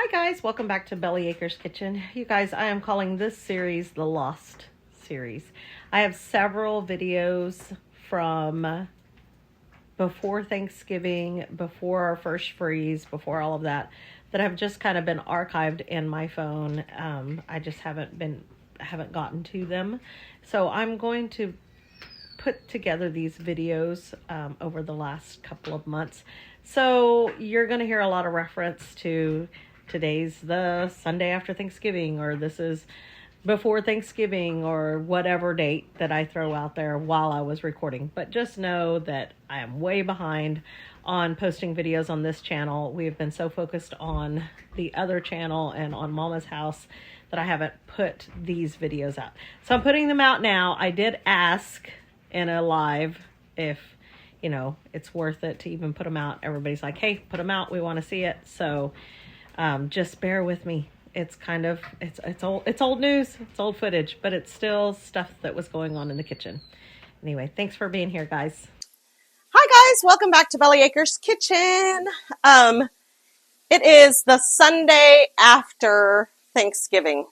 Hi guys, welcome back to Belly Acres Kitchen. You guys, I am calling this series the Lost series. I have several videos from before Thanksgiving, before our first freeze, before all of that have just kind of been archived in my phone. I just haven't gotten to them. So I'm going to put together these videos over the last couple of months. So you're going to hear a lot of reference to today's the Sunday after Thanksgiving, or this is before Thanksgiving, or whatever date that I throw out there while I was recording. But just know that I am way behind on posting videos on this channel. We have been so focused on the other channel and on Mama's house that I haven't put these videos out. So I'm putting them out now. I did ask in a live if, you know, it's worth it to even put them out. Everybody's like, hey, put them out. We want to see it. So just bear with me. It's kind of, it's old news. It's old footage, but it's still stuff that was going on in the kitchen. Anyway, thanks for being here, guys. Hi guys, welcome back to Belly Acres Kitchen. It is the Sunday after Thanksgiving,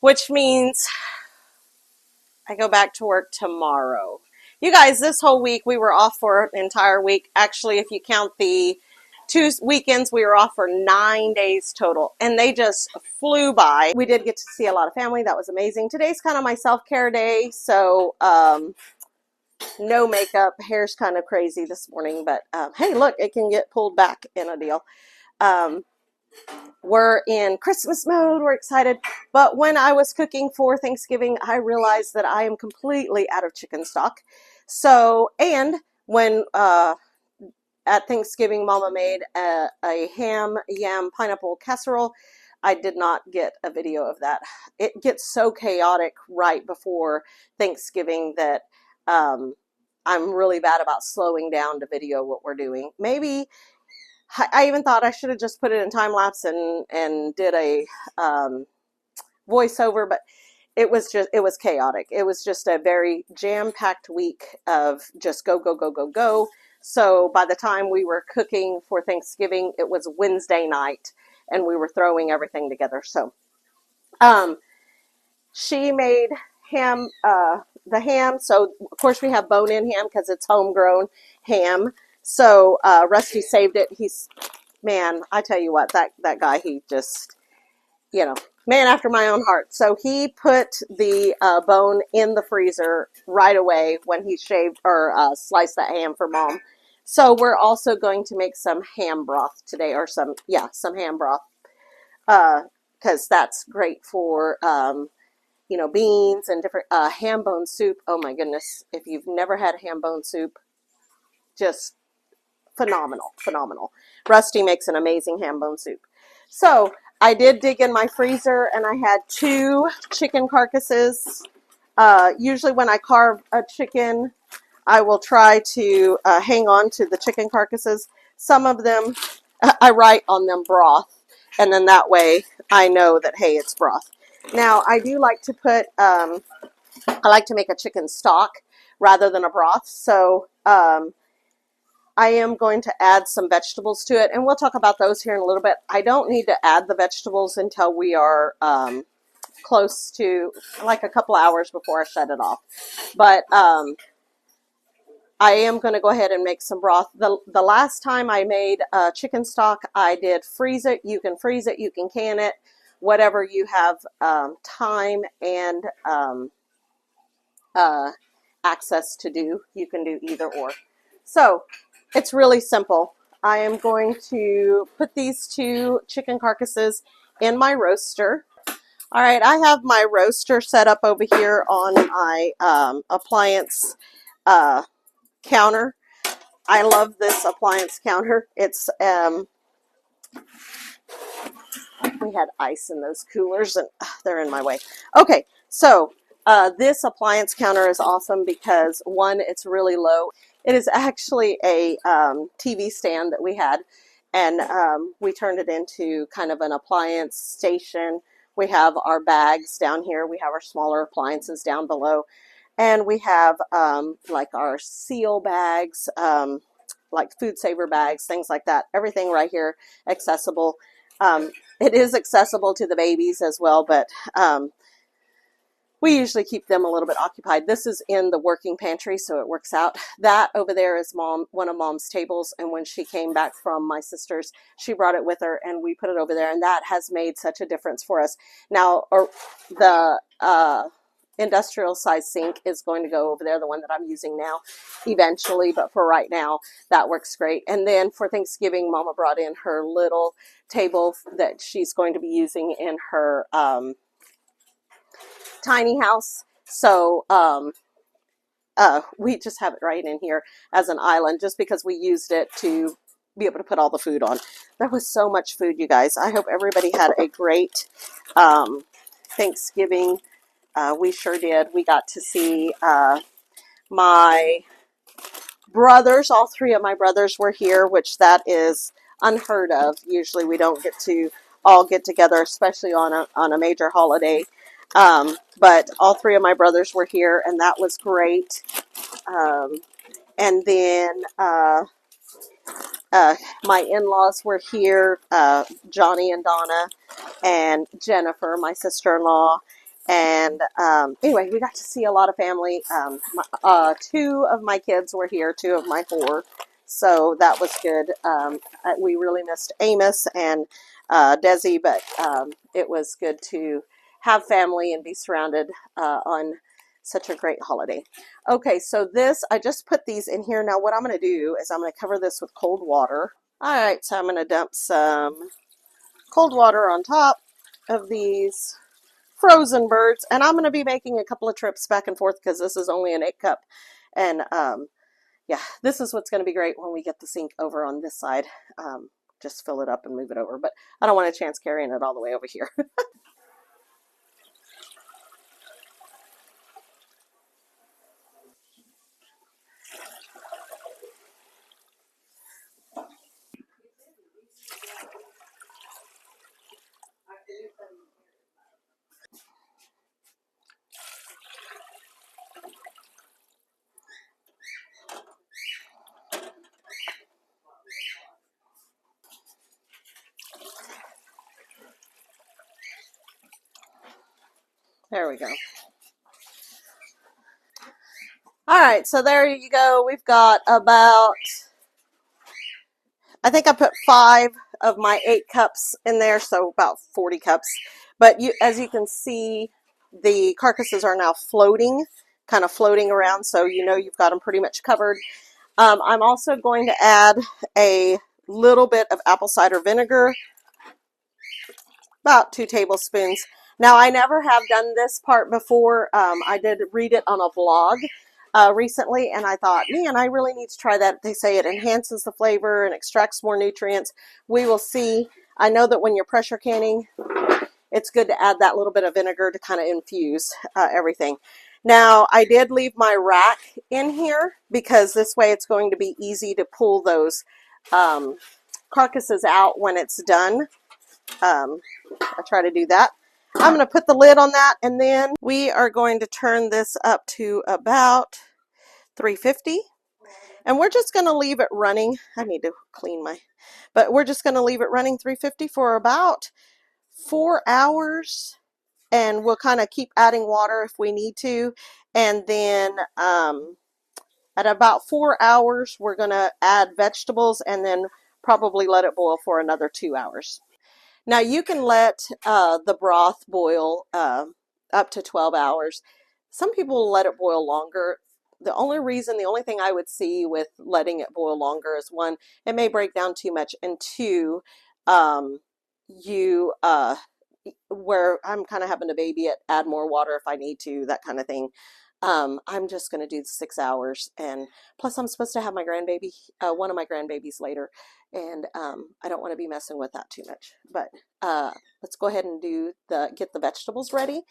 which means I go back to work tomorrow. You guys, this whole week we were off for an entire week. Actually, if you count the 2 weekends, we were off for 9 days total, and they just flew by. We did get to see a lot of family. That was amazing. Today's kind of my self-care day, so no makeup. Hair's kind of crazy this morning, but hey, look, it can get pulled back in a deal. We're in Christmas mode. We're excited. But when I was cooking for Thanksgiving, I realized that I am completely out of chicken stock. So, and when at Thanksgiving, Mama made a ham, yam, pineapple casserole, I did not get a video of that. It gets so chaotic right before Thanksgiving that I'm really bad about slowing down to video what we're doing. Maybe I even thought I should have just put it in time lapse and did a voiceover, but it was chaotic. It was just a very jam-packed week of just go, go, go, go, go. So by the time we were cooking for Thanksgiving, it was Wednesday night and we were throwing everything together. So she made ham, the ham. So of course we have bone-in ham because it's homegrown ham. So Rusty saved it. Man, I tell you what, that guy, he just, you know, man after my own heart. So he put the bone in the freezer right away when he shaved or sliced that ham for Mom. So we're also going to make some ham broth today, or some ham broth, because that's great for you know, beans and different ham bone soup. Oh my goodness, if you've never had ham bone soup, just phenomenal. Rusty makes an amazing ham bone soup. So I did dig in my freezer and I had 2 chicken carcasses. Usually when I carve a chicken, I will try to hang on to the chicken carcasses. Some of them, I write on them broth, and then that way I know that, hey, it's broth. Now, I do like to put, I like to make a chicken stock rather than a broth. So I am going to add some vegetables to it, and we'll talk about those here in a little bit. I don't need to add the vegetables until we are close to, like, a couple hours before I shut it off. But I am going to go ahead and make some broth. The last time I made chicken stock, I did freeze it. You can freeze it, you can can it, whatever you have time and access to do. You can do either or. So it's really simple. I am going to put these 2 chicken carcasses in my roaster. All right, I have my roaster set up over here on my appliance counter. I love this appliance counter. It's we had ice in those coolers and they're in my way. Okay, so this appliance counter is awesome because, one, it's really low. It is actually a TV stand that we had, and we turned it into kind of an appliance station. We have our bags down here. We have our smaller appliances down below. And we have like our seal bags, like food saver bags, things like that. Everything right here accessible. It is accessible to the babies as well, but we usually keep them a little bit occupied. This is in the working pantry, so it works out. That over there is one of Mom's tables, and when she came back from my sister's, she brought it with her, and we put it over there, and that has made such a difference for us. Now, the industrial size sink is going to go over there, the one that I'm using now, eventually, but for right now, that works great. And then for Thanksgiving, Mama brought in her little table that she's going to be using in her tiny house. So we just have it right in here as an island just because we used it to be able to put all the food on. There was so much food, you guys. I hope everybody had a great Thanksgiving. We sure did. We got to see my brothers. All three of my brothers were here, which that is unheard of. Usually we don't get to all get together, especially on a major holiday. But all three of my brothers were here, and that was great. And then my in-laws were here, Johnny and Donna, and Jennifer, my sister-in-law. And anyway, we got to see a lot of family. Two of my kids were here, two of my four. So that was good. We really missed Amos and Desi, but it was good to have family and be surrounded on such a great holiday. Okay, so this, I just put these in here. Now what I'm going to do is I'm going to cover this with cold water. All right, so I'm going to dump some cold water on top of these frozen birds, and I'm going to be making a couple of trips back and forth because this is only an 8-cup. And yeah, this is what's going to be great when we get the sink over on this side. Just fill it up and move it over, but I don't want a chance carrying it all the way over here. There we go. All right, so there you go. We've got about, I think I put 5 of my 8 cups in there, so about 40 cups. But as you can see, the carcasses are now floating, kind of floating around, so you know you've got them pretty much covered. I'm also going to add a little bit of apple cider vinegar, about 2 tablespoons. Now, I never have done this part before. I did read it on a blog recently, and I thought, man, I really need to try that. They say it enhances the flavor and extracts more nutrients. We will see. I know that when you're pressure canning, it's good to add that little bit of vinegar to kind of infuse everything. Now, I did leave my rack in here because this way it's going to be easy to pull those carcasses out when it's done. I try to do that. I'm going to put the lid on that, and then we are going to turn this up to about 350. And we're just going to leave it running. I need to clean but we're just going to leave it running 350 for about 4 hours. And we'll kind of keep adding water if we need to. And then at about 4 hours, we're going to add vegetables and then probably let it boil for another 2 hours. Now you can let the broth boil up to 12 hours. Some people let it boil longer. The only thing I would see with letting it boil longer is, one, it may break down too much, and two, where I'm kind of having to baby it, add more water if I need to, that kind of thing. I'm just going to do 6 hours, and plus I'm supposed to have my grandbaby, one of my grandbabies later, and I don't want to be messing with that too much. But let's go ahead and get the vegetables ready.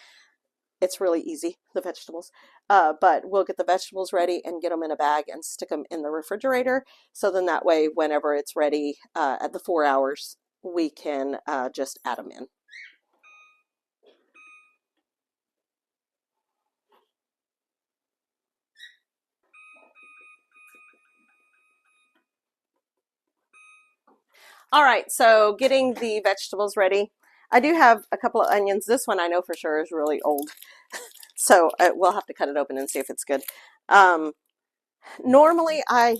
It's really easy, the vegetables, but we'll get the vegetables ready and get them in a bag and stick them in the refrigerator. So then that way, whenever it's ready at the 4 hours, we can just add them in. All right, so getting the vegetables ready. I do have a couple of onions. This one I know for sure is really old, so we'll have to cut it open and see if it's good. Normally, I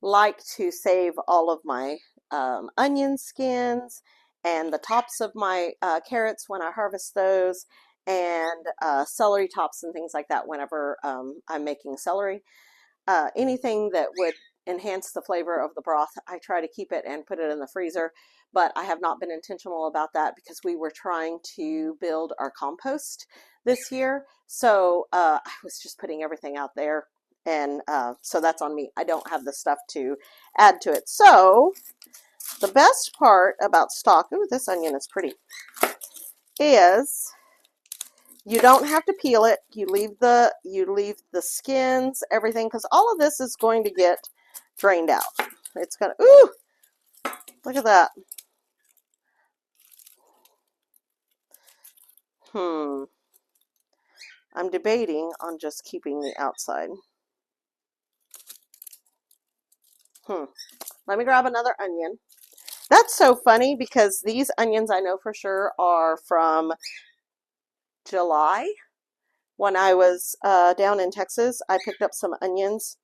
like to save all of my onion skins and the tops of my carrots when I harvest those, and celery tops and things like that whenever I'm making celery. Anything that would enhance the flavor of the broth, I try to keep it and put it in the freezer, but I have not been intentional about that because we were trying to build our compost this year. So I was just putting everything out there, and so that's on me. I don't have the stuff to add to it. So the best part about stock, ooh, this onion is pretty, is you don't have to peel it. You leave the skins, everything, because all of this is going to get drained out. It's gonna, ooh, look at that. I'm debating on just keeping the outside. Let me grab another onion. That's so funny because these onions I know for sure are from July. When I was down in Texas, I picked up some onions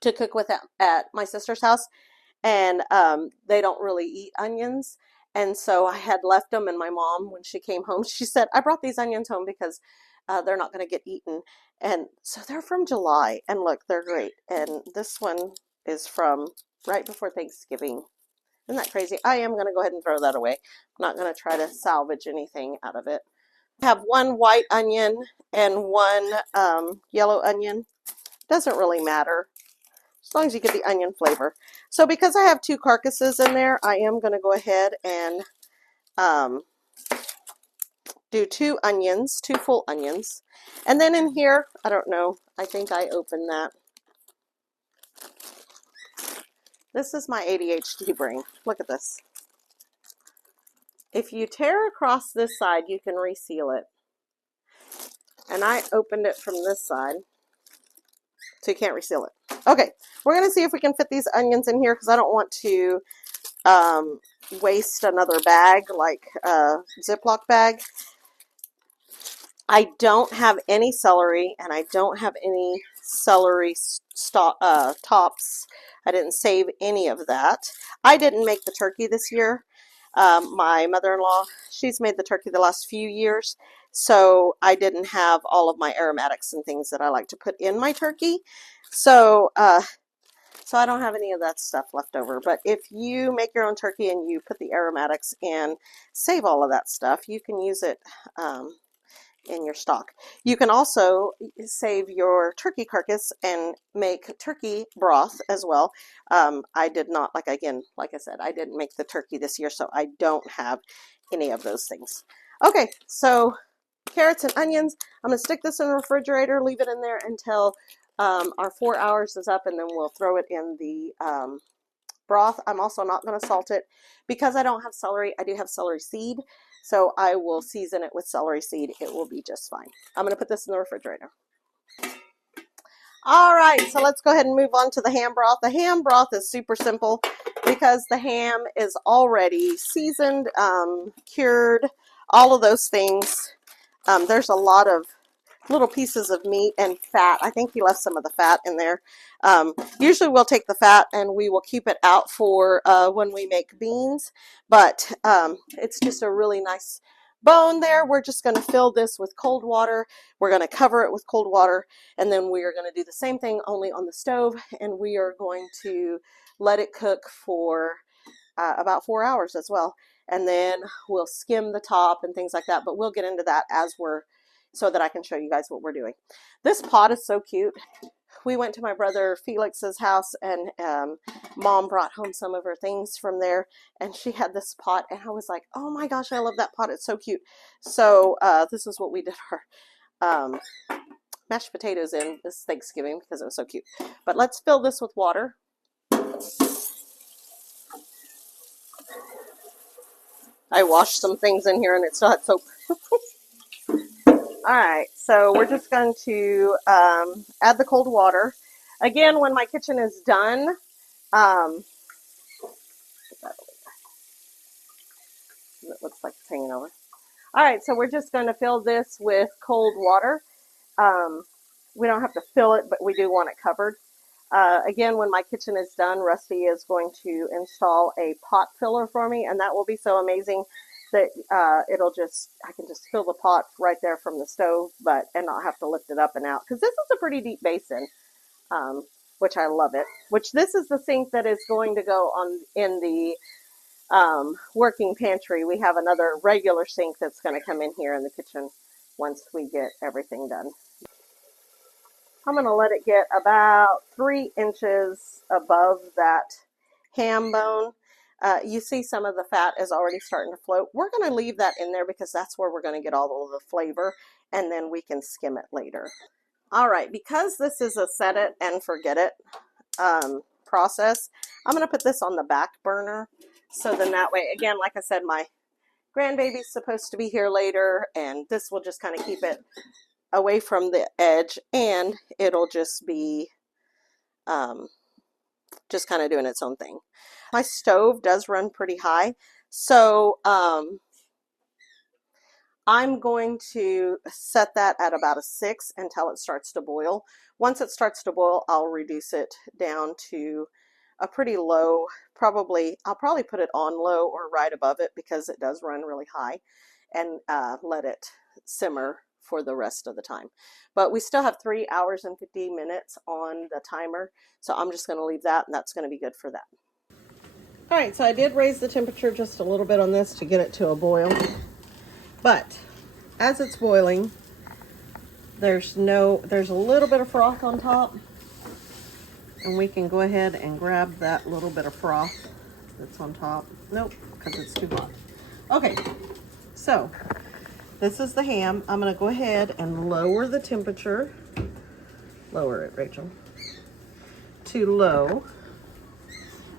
to cook with at my sister's house, and they don't really eat onions. And so I had left them, and my mom, when she came home, she said, I brought these onions home because they're not going to get eaten. And so they're from July, and look, they're great. And this one is from right before Thanksgiving. Isn't that crazy? I am going to go ahead and throw that away. I'm not going to try to salvage anything out of it. I have one white onion and one yellow onion. Doesn't really matter, as long as you get the onion flavor. So because I have two carcasses in there, I am going to go ahead and do two onions, two full onions. And then in here, I don't know, I think I opened that. This is my ADHD brain. Look at this. If you tear across this side, you can reseal it. And I opened it from this side, so you can't reseal it. Okay, we're going to see if we can fit these onions in here because I don't want to waste another bag, like a Ziploc bag. I don't have any celery, and I don't have any celery tops. I didn't save any of that. I didn't make the turkey this year. My mother-in-law, she's made the turkey the last few years, so I didn't have all of my aromatics and things that I like to put in my turkey. So I don't have any of that stuff left over. But if you make your own turkey and you put the aromatics and save all of that stuff, you can use it in your stock. You can also save your turkey carcass and make turkey broth as well. I did not, like I said, I didn't make the turkey this year, so I don't have any of those things. Okay, so carrots and onions. I'm going to stick this in the refrigerator, leave it in there until our 4 hours is up, and then we'll throw it in the broth. I'm also not going to salt it because I don't have celery. I do have celery seed, so I will season it with celery seed. It will be just fine. I'm going to put this in the refrigerator. All right, so let's go ahead and move on to the ham broth. The ham broth is super simple because the ham is already seasoned, cured, all of those things. There's a lot of little pieces of meat and fat. I think he left some of the fat in there. Usually we'll take the fat and we will keep it out for when we make beans, but it's just a really nice bone there. We're just going to fill this with cold water. We're going to cover it with cold water, and then we are going to do the same thing only on the stove, and we are going to let it cook for about 4 hours as well, and then we'll skim the top and things like that, but we'll get into that as so that I can show you guys what we're doing. This pot is so cute. We went to my brother Felix's house, and Mom brought home some of her things from there, and she had this pot, and I was like, oh my gosh, I love that pot. It's so cute. So this is what we did our mashed potatoes in this Thanksgiving because it was so cute. But let's fill this with water. I washed some things in here and it still had soap. All right, so we're just going to add the cold water. Again, when my kitchen is done, looks like it's hanging over. All right, so we're just going to fill this with cold water. We don't have to fill it, but we do want it covered. Again, when my kitchen is done, Rusty is going to install a pot filler for me, and that will be so amazing that I can just fill the pot right there from the stove, and not have to lift it up and out, because this is a pretty deep basin, which I love it. Which this is the sink that is going to go on in the working pantry. We have another regular sink that's going to come in here in the kitchen once we get everything done. I'm going to let it get about 3 inches above that ham bone. You see some of the fat is already starting to float. We're going to leave that in there because that's where we're going to get all of the flavor, and then we can skim it later. All right, because this is a set it and forget it process, I'm going to put this on the back burner. So then that way, again, like I said, my grandbaby's supposed to be here later, and this will just kind of keep it away from the edge, and it'll just be just kind of doing its own thing. My stove does run pretty high, so I'm going to set that at about a 6 until it starts to boil. Once it starts to boil, I'll reduce it down to a pretty low, I'll probably put it on low or right above it because it does run really high, and let it simmer for the rest of the time. But we still have 3 hours and 50 minutes on the timer, so I'm just going to leave that, and that's going to be good for that. All right, so I did raise the temperature just a little bit on this to get it to a boil, but as it's boiling, there's a little bit of froth on top, and we can go ahead and grab that little bit of froth that's on top. Nope, because it's too hot. Okay, so this is the ham. I'm going to go ahead and lower the temperature. Lower it, Rachel. To low.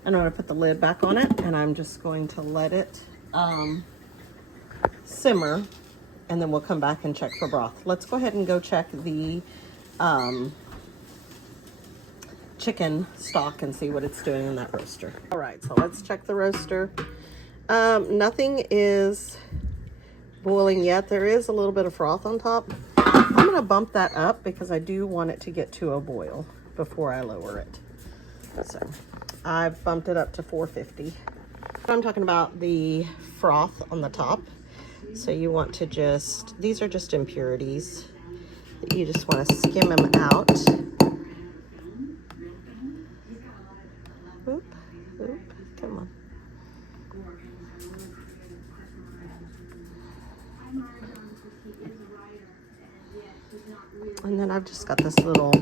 And I'm going to put the lid back on it, and I'm just going to let it simmer, and then we'll come back and check for broth. Let's go ahead and go check the chicken stock and see what it's doing in that roaster. All right, so let's check the roaster. Nothing is boiling yet. There is a little bit of froth on top. I'm going to bump that up because I do want it to get to a boil before I lower it. So I've bumped it up to 450. I'm talking about the froth on the top. So you want to these are just impurities. You just want to skim them out. Oop, come on. And then I've just got this little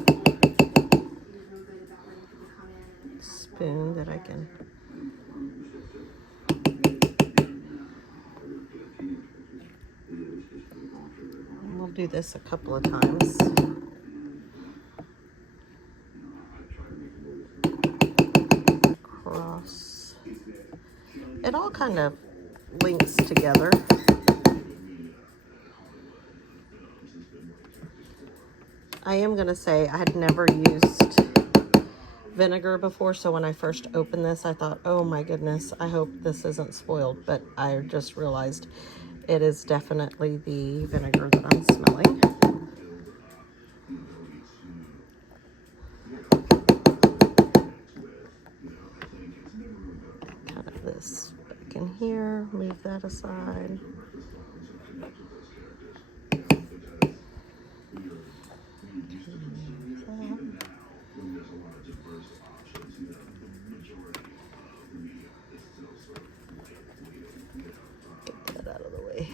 spoon that I can. And we'll do this a couple of times. Cross. It all kind of links together. I am going to say I had never used vinegar before, so when I first opened this, I thought, oh my goodness, I hope this isn't spoiled, but I just realized it is definitely the vinegar that I'm smelling. Cut this back in here, move that aside. Get that out of the way.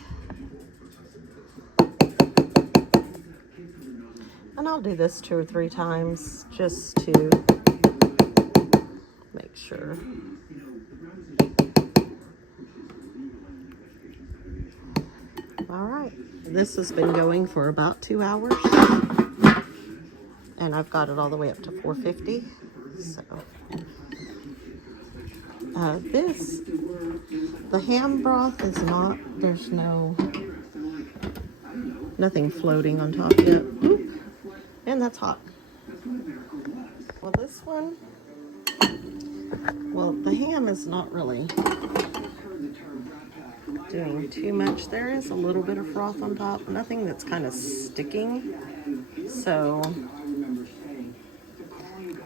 And I'll do this 2 or 3 times just to make sure. All right, this has been going for about 2 hours, and I've got it all the way up to 450. So the ham broth is not, there's nothing floating on top yet. Oop. And that's hot. Well, this one, the ham is not really doing too much. There is a little bit of froth on top, nothing that's kind of sticking, so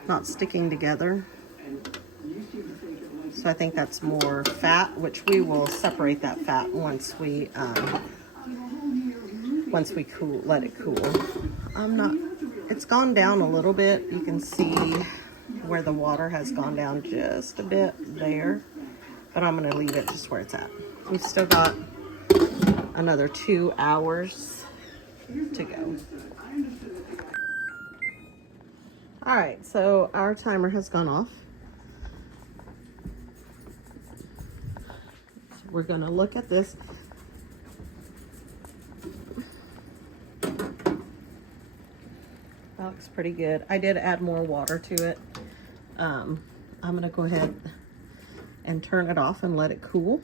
not sticking together. So I think that's more fat, which we will separate that fat once we let it cool. It's gone down a little bit. You can see where the water has gone down just a bit there, but I'm gonna leave it just where it's at. We've still got another 2 hours to go. All right, so our timer has gone off. So we're gonna look at this. That looks pretty good. I did add more water to it. I'm gonna go ahead and turn it off and let it cool.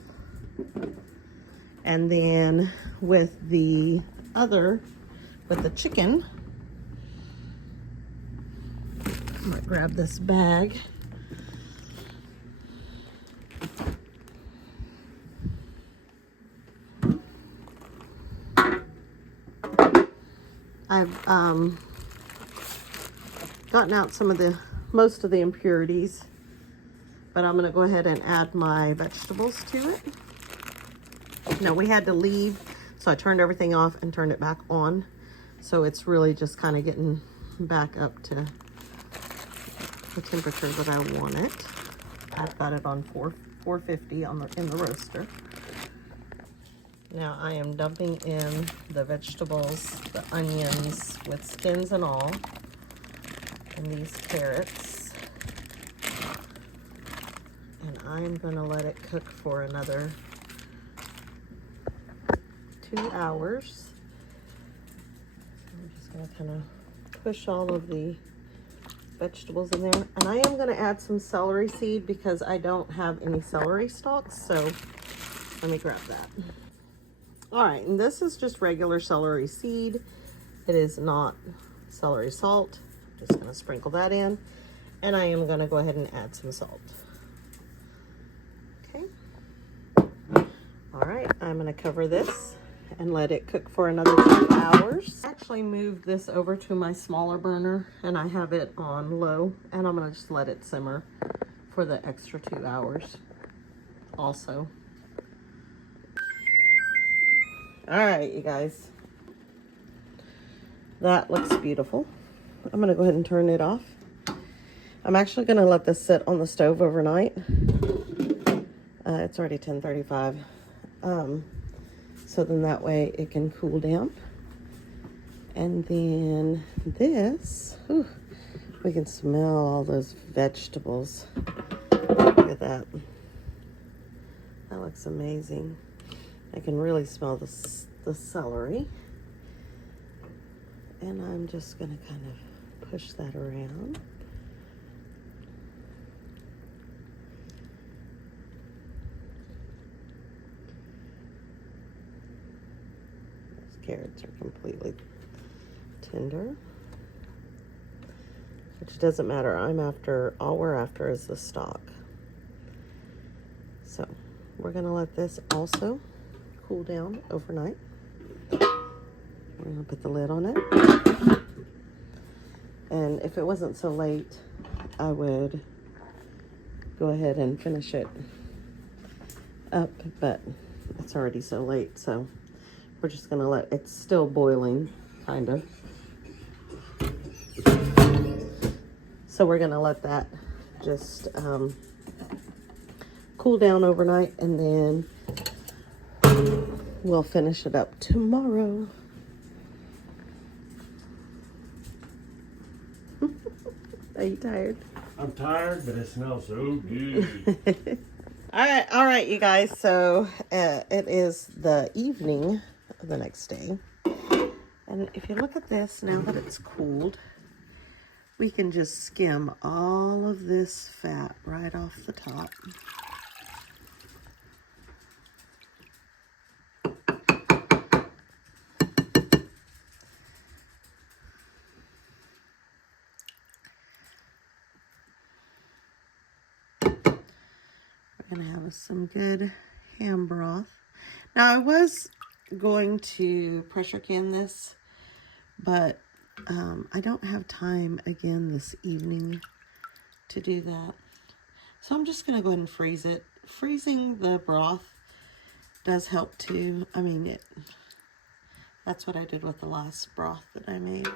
And then with the chicken, I'm gonna grab this bag. I've gotten out most of the impurities, but I'm gonna go ahead and add my vegetables to it. Now we had to leave, so I turned everything off and turned it back on. So it's really just kind of getting back up to the temperature that I want it. I've got it on 450 in the roaster. Now I am dumping in the vegetables, the onions with skins and all, and these carrots. And I'm gonna let it cook for another 2 hours. I'm just gonna kind of push all of the vegetables in there. And I am gonna add some celery seed because I don't have any celery stalks, so let me grab that. All right, and this is just regular celery seed. It is not celery salt. Just gonna sprinkle that in. And I am gonna go ahead and add some salt. Okay. All right, I'm gonna cover this and let it cook for another 2 hours. I actually moved this over to my smaller burner and I have it on low, and I'm gonna just let it simmer for the extra 2 hours also. All right, you guys, that looks beautiful. I'm gonna go ahead and turn it off. I'm actually gonna let this sit on the stove overnight. It's already 10:35. So then that way it can cool down. And then this, we can smell all those vegetables. Look at that. That looks amazing. I can really smell the celery. And I'm just gonna kind of push that around. Those carrots are completely tender, which doesn't matter. All we're after is the stalk. So we're gonna let this also cool down overnight. We're gonna put the lid on it. And if it wasn't so late, I would go ahead and finish it up, but it's already so late, so we're just gonna it's still boiling, kind of. So we're gonna let that just cool down overnight, and then we'll finish it up tomorrow. Are you tired? I'm tired, but it smells so good. All right, you guys. So it is the evening of the next day. And if you look at this, now that it's cooled, we can just skim all of this fat right off the top. We're gonna have some good ham broth. Now I was going to pressure can this, but I don't have time again this evening to do that. So I'm just gonna go ahead and freeze it. Freezing the broth does help too. I mean, that's what I did with the last broth that I made.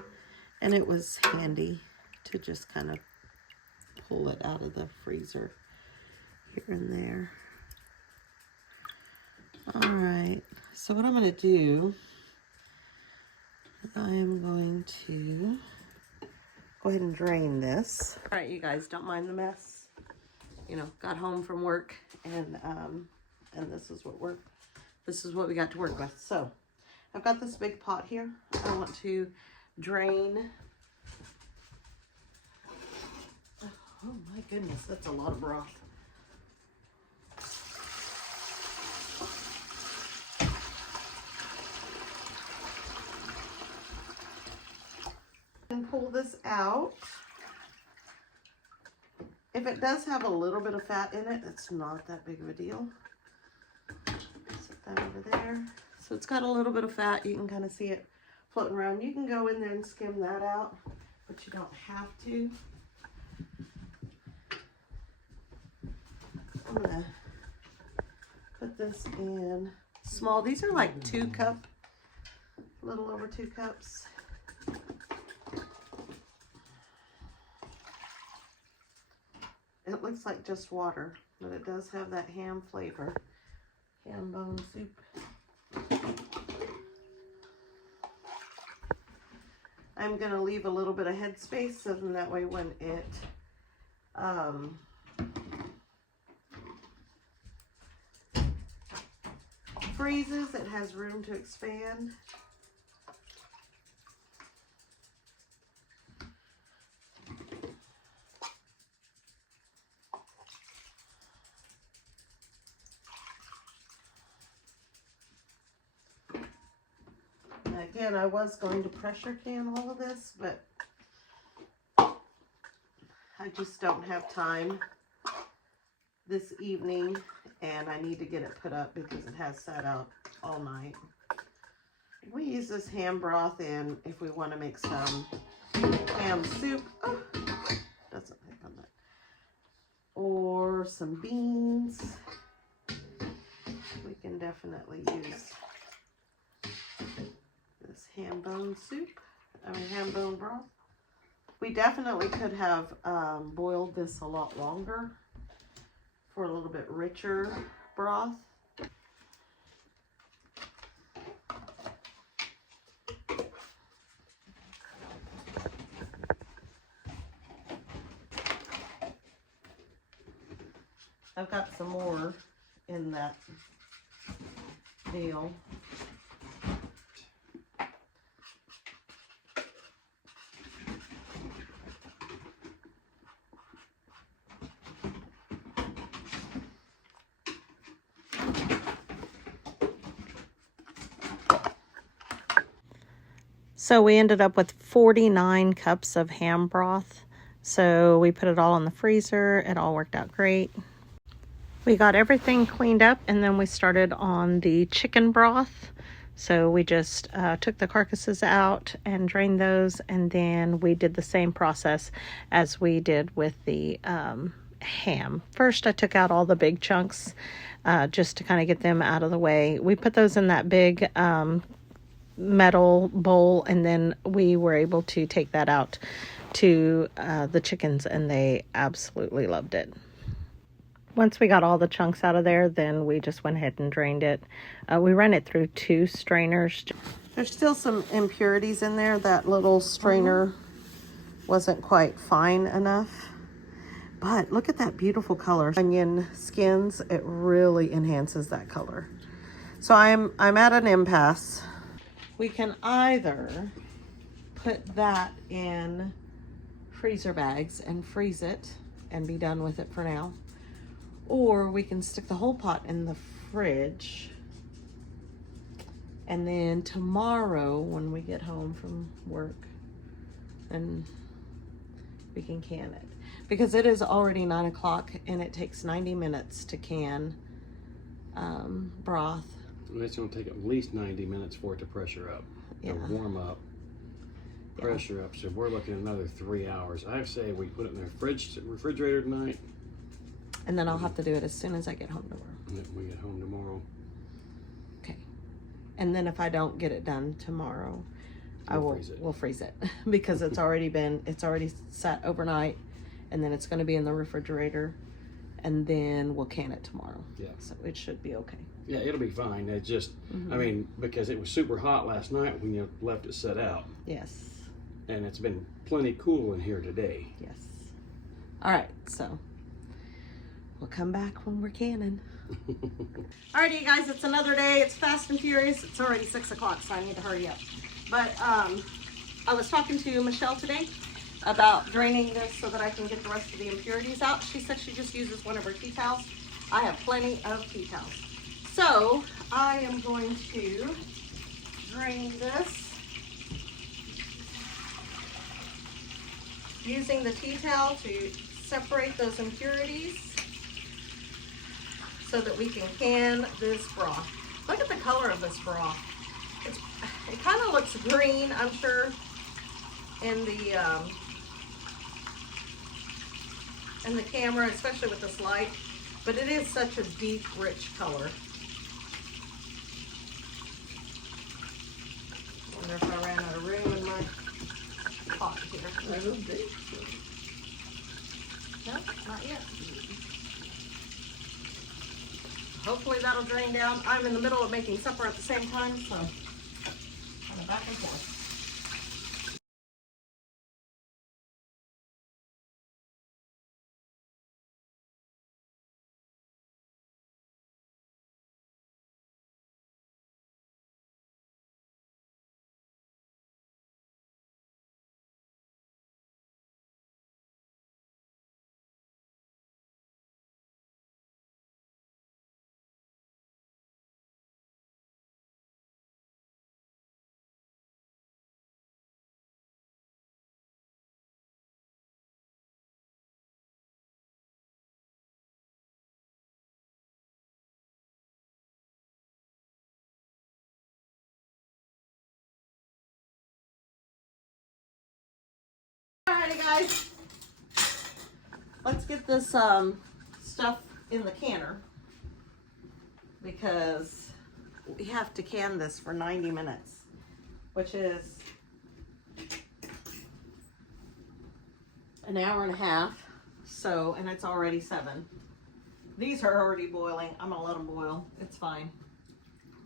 And it was handy to just kind of pull it out of the freezer here and there. All right, so what I'm gonna do is I am going to go ahead and drain this. All right, you guys, don't mind the mess. You know, got home from work and this is what we got to work with. So I've got this big pot here. I want to drain. Oh my goodness, that's a lot of broth. And pull this out. If it does have a little bit of fat in it, it's not that big of a deal. Set that over there. So it's got a little bit of fat. You can kind of see it floating around. You can go in there and skim that out, but you don't have to. I'm gonna put this in small. These are like 2 cup, a little over 2 cups. It looks like just water, but it does have that ham flavor. Ham bone soup. I'm gonna leave a little bit of headspace so then that way when it freezes, it has room to expand. Again, I was going to pressure can all of this, but I just don't have time this evening, and I need to get it put up because it has sat out all night. We use this ham broth in if we want to make some ham soup. Oh, doesn't pick on that. Or some beans. We can definitely use this ham bone soup. Ham bone broth. We definitely could have boiled this a lot longer for a little bit richer broth. I've got some more in that deal. So we ended up with 49 cups of ham broth. So we put it all in the freezer. It all worked out great. We got everything cleaned up and then we started on the chicken broth. So we just took the carcasses out and drained those, and then we did the same process as we did with the ham. First I took out all the big chunks just to kind of get them out of the way. We put those in that big metal bowl, and then we were able to take that out to the chickens, and they absolutely loved it. Once we got all the chunks out of there, then we just went ahead and drained it. We ran it through 2 strainers. There's still some impurities in there. That little strainer wasn't quite fine enough. But look at that beautiful color. Onion skins, it really enhances that color. So I'm at an impasse. We can either put that in freezer bags and freeze it and be done with it for now. Or we can stick the whole pot in the fridge, and then tomorrow when we get home from work, then we can can it. Because it is already 9 o'clock and it takes 90 minutes to can broth. It's going to take at least 90 minutes for it to pressure up, Yeah. to warm up, pressure up. So we're looking at another 3 hours. I say we put it in the refrigerator tonight. And then I'll have to do it as soon as I get home tomorrow. And then we get home tomorrow. Okay. And then if I don't get it done tomorrow, we'll freeze it because it's already sat overnight, and then it's going to be in the refrigerator, and then we'll can it tomorrow. Yeah. So it should be okay. Yeah, it'll be fine. It just, I mean, because it was super hot last night when you left it set out. Yes. And it's been plenty cool in here today. Yes. All right. So we'll come back when we're canning. Alrighty, you guys, it's another day. It's fast and furious. It's already 6 o'clock, so I need to hurry up. But I was talking to Michelle today about draining this so that I can get the rest of the impurities out. She said she just uses one of her tea towels. I have plenty of tea towels. So I am going to drain this using the tea towel to separate those impurities so that we can this broth. Look at the color of this broth. It kind of looks green, I'm sure, in the camera, especially with this light, but it is such a deep, rich color. I wonder if I ran out of room in my pot here. I don't think so. No, not yet. Hopefully that'll drain down. I'm in the middle of making supper at the same time, so kind of back and forth. Alrighty, guys, let's get this stuff in the canner because we have to can this for 90 minutes, which is an hour and a half. So, and it's already 7. These are already boiling. I'm gonna let them boil. It's fine.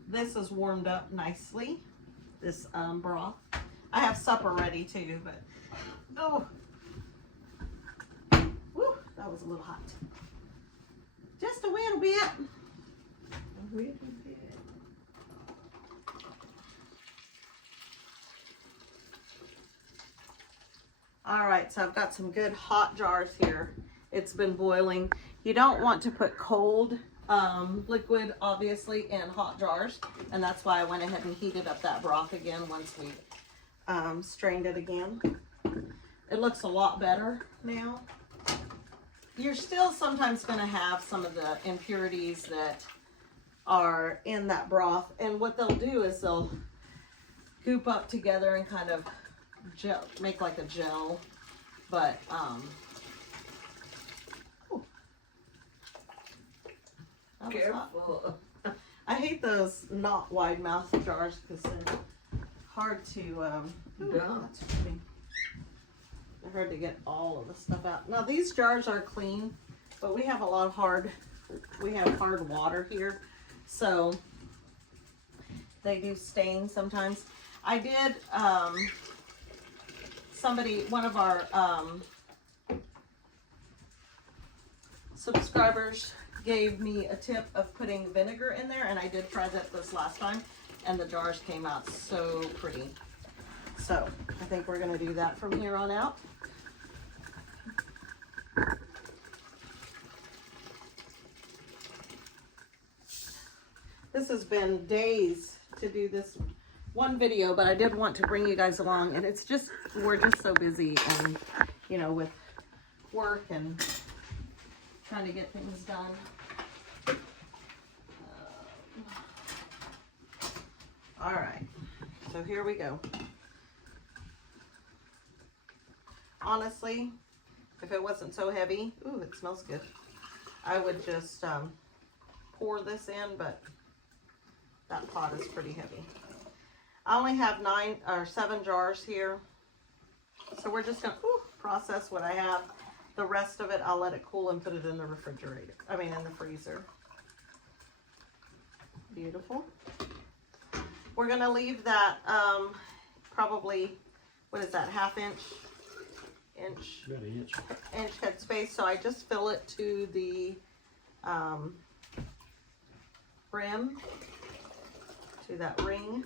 This is warmed up nicely. This broth. I have supper ready too, but oh, woo, that was a little hot. Just a little bit. A little bit. All right, so I've got some good hot jars here. It's been boiling. You don't want to put cold liquid, obviously, in hot jars, and that's why I went ahead and heated up that broth again once we strained it again. It looks a lot better now. You're still sometimes going to have some of the impurities that are in that broth, and what they'll do is they'll goop up together and kind of gel, make like a gel, but Careful. I hate those not wide mouth jars because they're hard to that's pretty. They're hard to get all of the stuff out. Now these jars are clean, but we have a lot of hard water here, so they do stain sometimes. I did one of our subscribers gave me a tip of putting vinegar in there, and I did try that this last time, and the jars came out so pretty. So I think we're going to do that from here on out. This has been days to do this one video, but I did want to bring you guys along, and it's just, we're just so busy, and you know, with work and trying to get things done. so here we go. Honestly, if it wasn't so heavy, ooh, it smells good, I would just pour this in, but that pot is pretty heavy. I only have 7 jars here, so we're just gonna process what I have. The rest of it, I'll let it cool and put it in the refrigerator. I mean, in the freezer. Beautiful. We're gonna leave that probably, what is that, half inch? About an inch. Head space. So I just fill it to the rim, to that ring.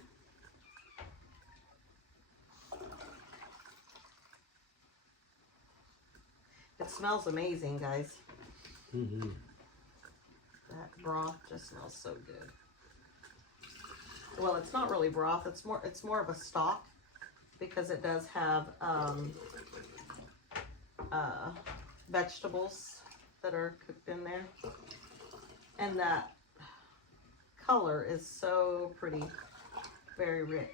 It smells amazing, guys. Mm-hmm. That broth just smells so good. Well, it's not really broth. It's more of a stock, because it does have vegetables that are cooked in there, and that color is so pretty, very rich.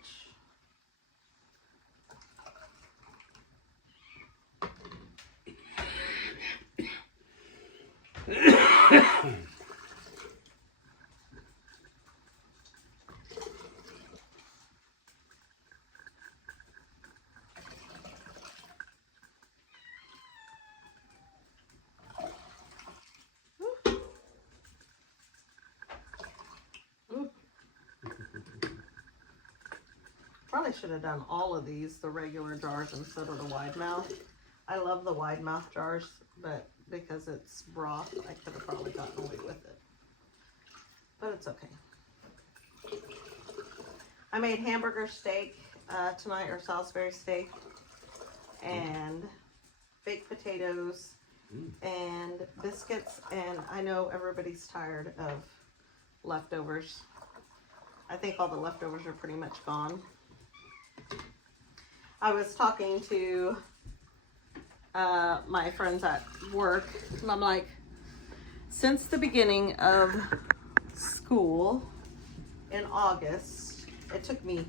Probably should have done all of these, the regular jars, instead of the wide mouth. I love the wide mouth jars, but because it's broth, I could have probably gotten away with it. But it's okay. I made hamburger steak tonight, or Salisbury steak, and baked potatoes, and biscuits, and I know everybody's tired of leftovers. I think all the leftovers are pretty much gone. I was talking to my friends at work, and I'm like, since the beginning of school in August, it took me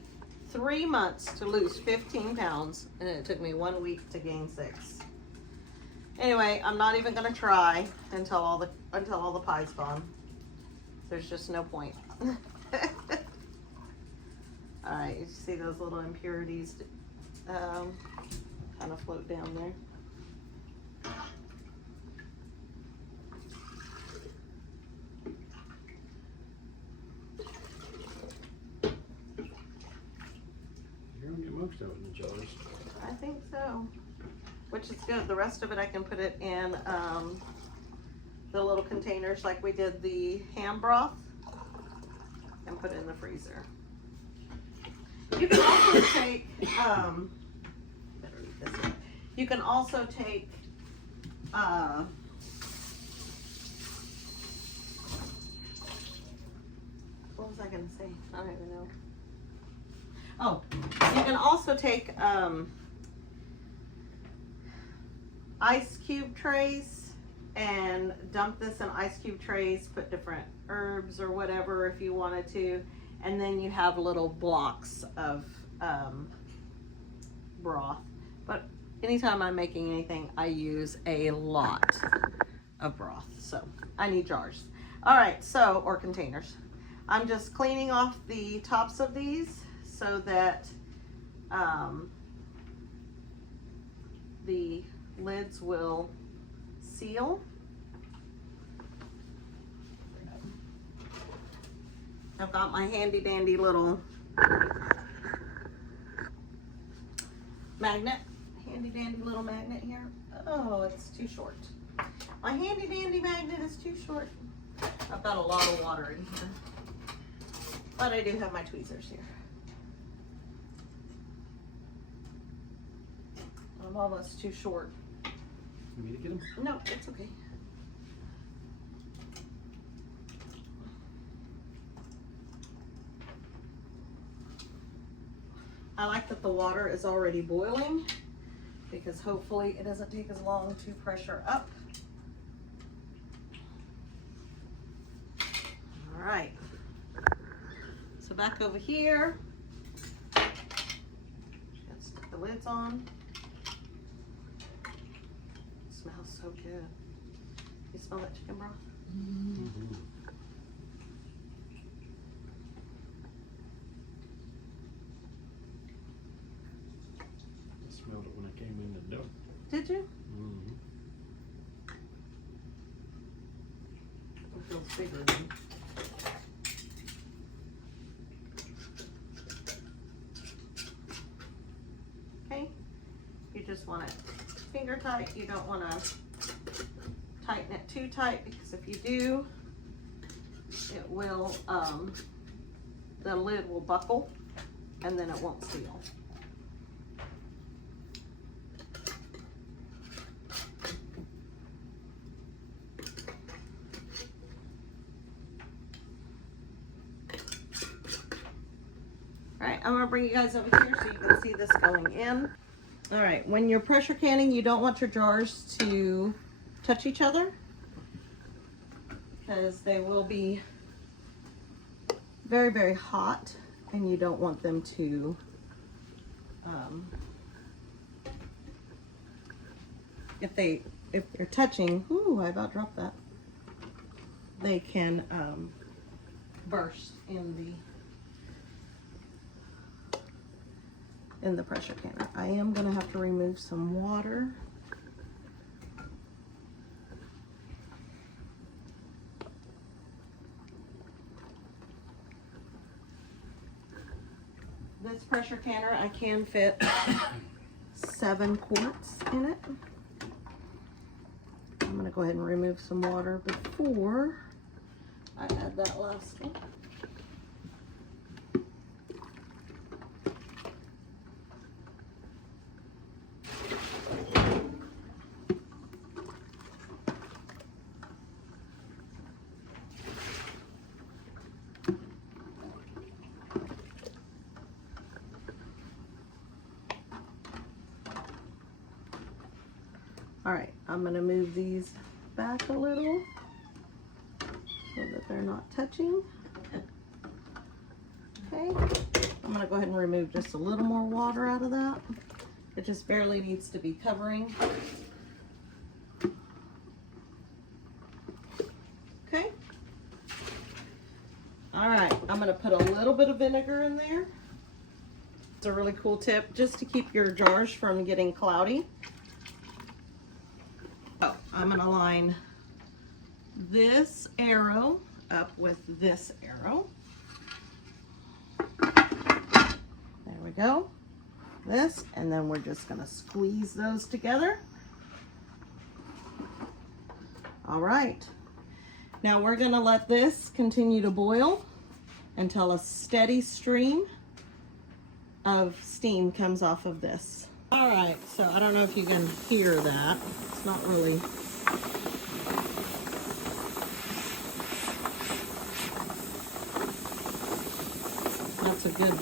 3 months to lose 15 pounds, and it took me 1 week to gain 6. Anyway, I'm not even gonna try until all the pie's gone. There's just no point. All right, you see those little impurities kind of float down there. You're gonna get most of it in the jars. I think so, which is good. The rest of it I can put it in the little containers like we did the ham broth, and put it in the freezer. You can also take, better leave this one. You can also take, what was I gonna say? I don't even know. Oh, you can also take ice cube trays and dump this in ice cube trays, put different herbs or whatever if you wanted to, and then you have little blocks of broth. But anytime I'm making anything, I use a lot of broth, so I need jars. All right, so, or containers. I'm just cleaning off the tops of these so that the lids will seal. I've got my handy dandy little magnet, here. Oh, it's too short. My handy dandy magnet is too short. I've got a lot of water in here, but I do have my tweezers here. I'm almost too short. You need to get them? No, it's okay. I like that the water is already boiling, because hopefully it doesn't take as long to pressure up. All right, so back over here, lid's on. It smells so good. You smell that chicken broth? Mm-hmm. I smelled it when I came in the door. Did you? Mm-hmm. It feels bigger than. Okay. You just want it finger tight. You don't want to tighten it too tight, because if you do, it will, the lid will buckle and then it won't seal. All right, I'm gonna bring you guys over here so you can see this going in. All right, when you're pressure canning, you don't want your jars to touch each other, because they will be very, very hot, and you don't want them to if they're touching, ooh, I about dropped that, they can burst in the pressure canner. I am gonna have to remove some water. This pressure canner, I can fit 7 quarts in it. I'm gonna go ahead and remove some water before I add that last one. All right, I'm gonna move these back a little so that they're not touching. Okay, I'm gonna go ahead and remove just a little more water out of that. It just barely needs to be covering. Okay. All right, I'm gonna put a little bit of vinegar in there. It's a really cool tip just to keep your jars from getting cloudy. Oh, I'm gonna line this arrow up with this arrow. There we go. This, and then we're just gonna squeeze those together. All right. Now we're gonna let this continue to boil until a steady stream of steam comes off of this. All right, so I don't know if you can hear that. It's not really. That's a good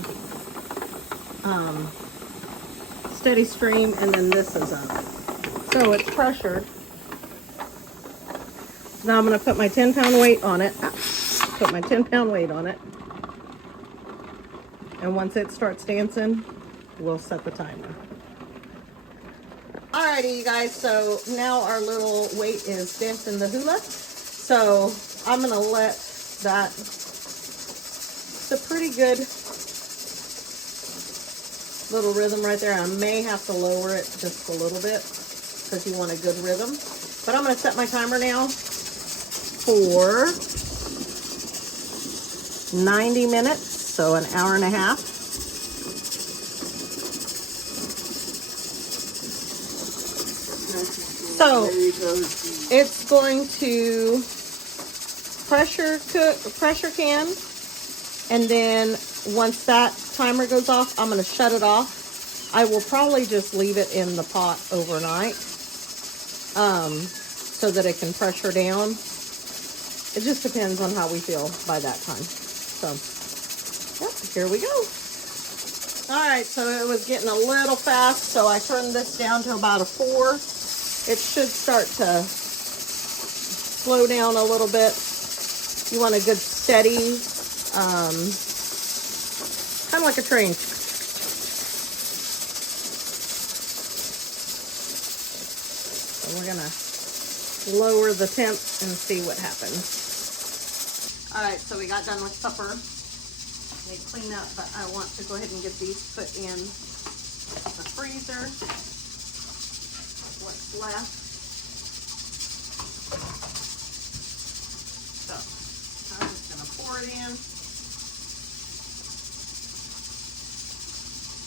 steady stream, and then this is up. So it's pressured. Now I'm gonna put my 10-pound weight on it. Put my 10-pound weight on it. And once it starts dancing, we'll set the timer. Alrighty, you guys, so now our little weight is dancing the hula. So I'm gonna let that, it's a pretty good little rhythm right there. I may have to lower it just a little bit because you want a good rhythm. But I'm gonna set my timer now for 90 minutes, so an hour and a half. So it's going to pressure can, and then once that timer goes off, I'm going to shut it off. I will probably just leave it in the pot overnight so that it can pressure down. It just depends on how we feel by that time. So, yep, here we go. All right, so it was getting a little fast, so I turned this down to about a 4. It should start to slow down a little bit. You want a good steady, kind of like a train. So we're gonna lower the temp and see what happens. All right, so we got done with supper. They clean up, but I want to go ahead and get these put in the freezer. What's left. So I'm just gonna pour it in,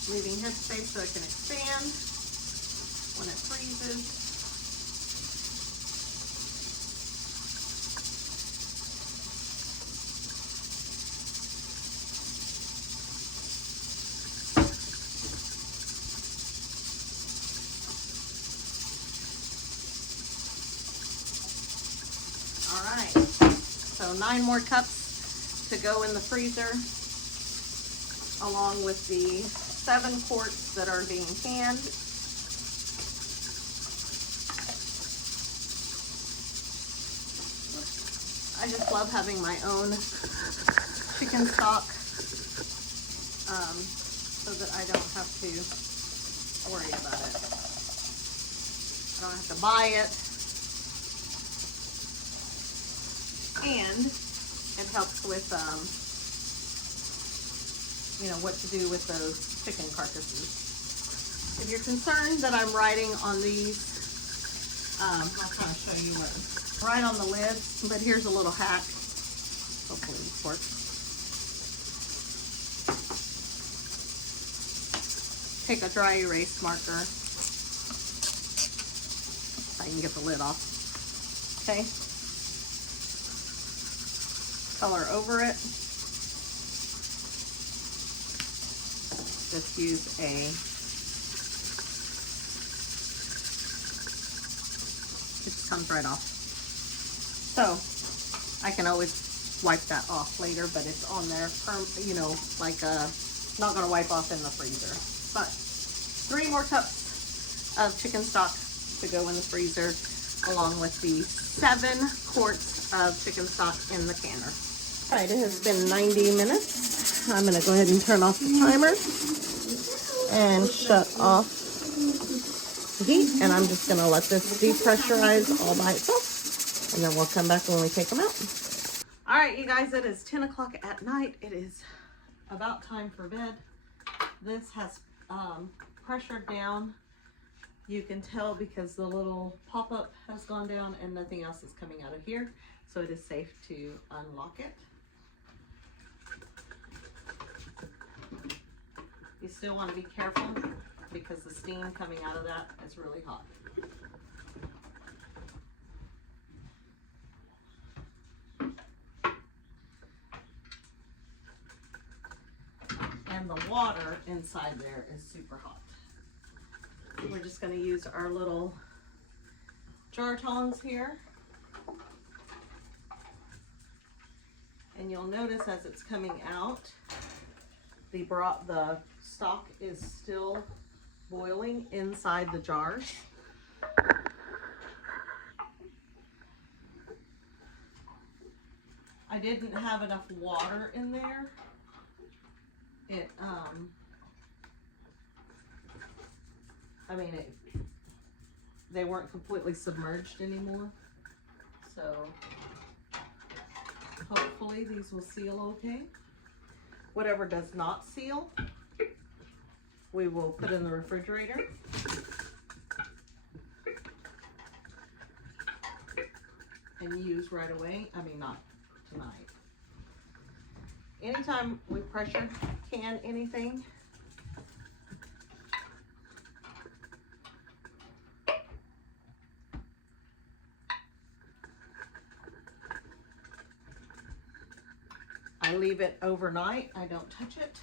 leaving headspace so it can expand when it freezes. All right, so 9 more cups to go in the freezer, along with the 7 quarts that are being canned. I just love having my own chicken stock, so that I don't have to worry about it. I don't have to buy it. And it helps with, you know, what to do with those chicken carcasses. If you're concerned that I'm writing on these, I'll kind of show you what. Right on the lid, but here's a little hack. Hopefully this works. Take a dry erase marker. So I can get the lid off. Okay. Color over it. Just use it just comes right off. So I can always wipe that off later, but it's on there, you know, like not gonna wipe off in the freezer. But 3 more cups of chicken stock to go in the freezer, along with the 7 quarts of chicken stock in the canner. All right, it has been 90 minutes. I'm gonna go ahead and turn off the timer and shut off the heat, and I'm just gonna let this depressurize all by itself, and then we'll come back when we take them out. All right, you guys, it is 10 o'clock at night. It is about time for bed. This has pressured down. You can tell because the little pop-up has gone down and nothing else is coming out of here, so it is safe to unlock it. You still want to be careful because the steam coming out of that is really hot. And the water inside there is super hot. We're just going to use our little jar tongs here. And you'll notice as it's coming out, the stock is still boiling inside the jars. I didn't have enough water in there. They weren't completely submerged anymore. So hopefully these will seal okay. Whatever does not seal, we will put in the refrigerator. And use right away. I mean, not tonight. Anytime we pressure can anything, I leave it overnight. I don't touch it.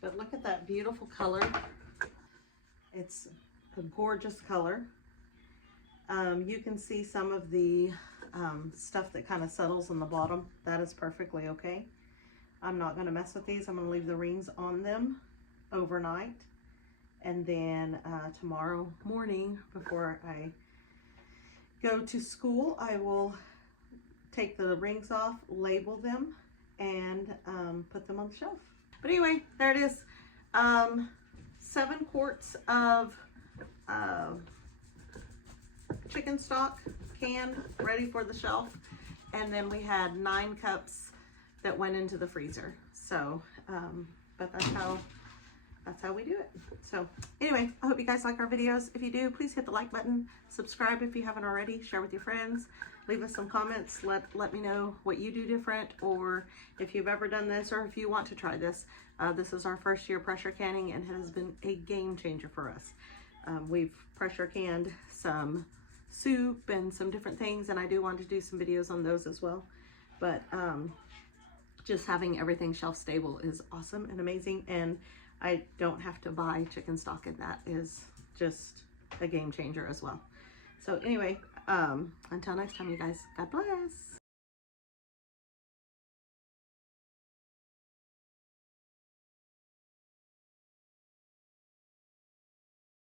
But look at that beautiful color. It's a gorgeous color. You can see some of the stuff that kind of settles on the bottom. That is perfectly okay. I'm not going to mess with these. I'm going to leave the rings on them overnight, And then tomorrow morning, before I go to school, I will take the rings off, label them, and put them on the shelf. But anyway, there it is. 7 quarts of chicken stock canned, ready for the shelf. And then we had 9 cups that went into the freezer. So, but that's how we do it. So anyway, I hope you guys like our videos. If you do, please hit the like button, subscribe if you haven't already, share with your friends, leave us some comments, let me know what you do different, or if you've ever done this, or if you want to try this. This is our first year pressure canning and it has been a game changer for us. We've pressure canned some soup and some different things, and I do want to do some videos on those as well. But just having everything shelf stable is awesome and amazing, and I don't have to buy chicken stock, and that is just a game changer as well. So anyway, until next time, you guys, God bless.